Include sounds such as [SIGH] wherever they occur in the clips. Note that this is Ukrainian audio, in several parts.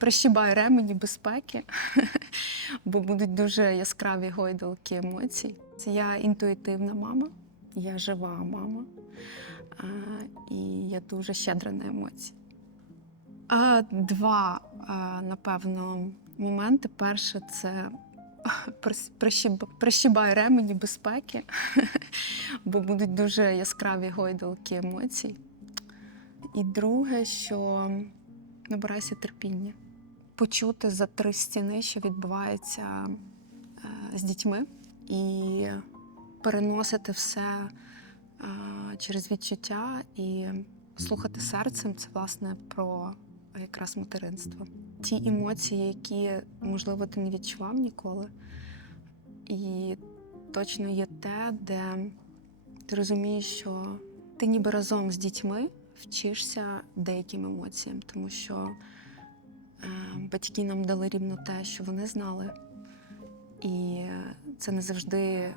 Прищібай ремені безпеки, [LAUGHS] бо будуть дуже яскраві гойдалки емоцій. Це я інтуїтивна мама, я жива мама, і я дуже щедра на емоції. Два, напевно, моменти. Перше це [LAUGHS] прищібай ремені безпеки, [LAUGHS] бо будуть дуже яскраві гойдалки емоцій. І друге, що набирайся терпіння. Почути за три стіни, що відбувається е, з дітьми, і переносити все е, через відчуття і слухати серцем це власне про якраз материнство. Ті емоції, які, можливо, ти не відчував ніколи. І точно є те, де ти розумієш, що ти ніби разом з дітьми вчишся деяким емоціям, тому що батьки нам дали рівно те, що вони знали. І це не завжди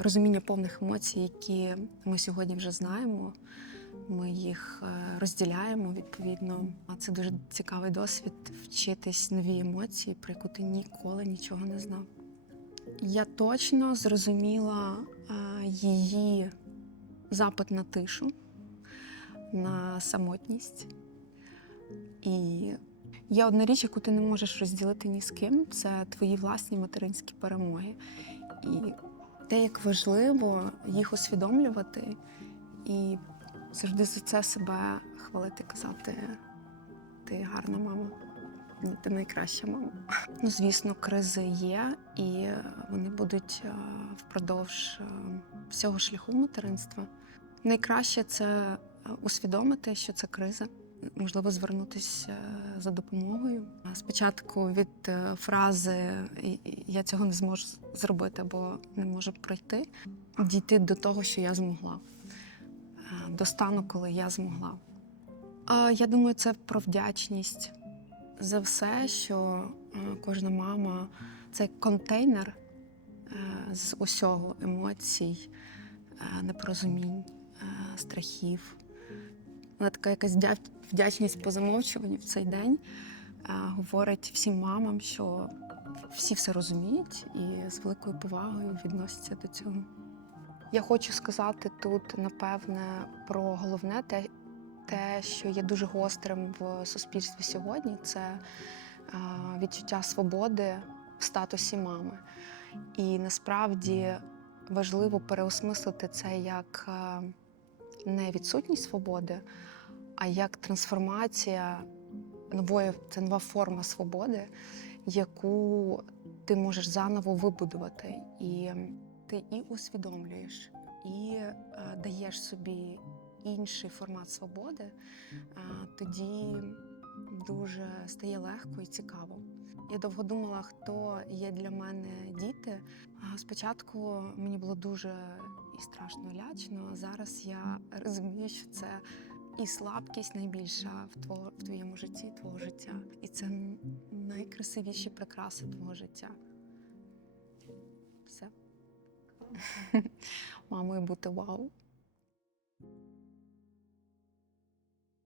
розуміння повних емоцій, які ми сьогодні вже знаємо. Ми їх е, розділяємо відповідно. А це дуже цікавий досвід вчитись нові емоції, про яку ти ніколи нічого не знав. Я точно зрозуміла е, її запит на тишу, на самотність. І є одна річ, яку ти не можеш розділити ні з ким, це твої власні материнські перемоги. І те, як важливо їх усвідомлювати і завжди за це себе хвалити, казати: ти гарна мама, ти найкраща мама. Ну, звісно, кризи є, і вони будуть е, впродовж е, всього шляху материнства. Найкраще це е, усвідомити, що це криза. Можливо, звернутися е, за допомогою. Спочатку від е, фрази «І- і я цього не зможу зробити, бо не можу пройти, дійти до того, що я змогла, Е, до стану, коли я змогла. Я думаю, це про вдячність за все, що кожна мама це контейнер з усього емоцій, непорозумінь, страхів. Вона така якась вдячність по замовчуванню в цей день е, говорить всім мамам, що всі все розуміють і з великою повагою відносяться до цього. Я хочу сказати тут, напевне, про головне те, те, що є дуже гострим в суспільстві сьогодні, це е, відчуття свободи в статусі мами. І насправді важливо переосмислити це як е, не відсутність свободи, а як трансформація нової, це нова форма свободи, яку ти можеш заново вибудувати. І ти і усвідомлюєш, і е, даєш собі інший формат свободи, е, тоді дуже стає легко і цікаво. Я довго думала, хто є для мене діти. Спочатку мені було дуже і страшно лячно. а Зараз я розумію, що це і слабкість найбільша в, в твоєму житті, твого життя. І це найкрасивіші прикраси твого життя. Все. [LAUGHS] Мамою бути вау.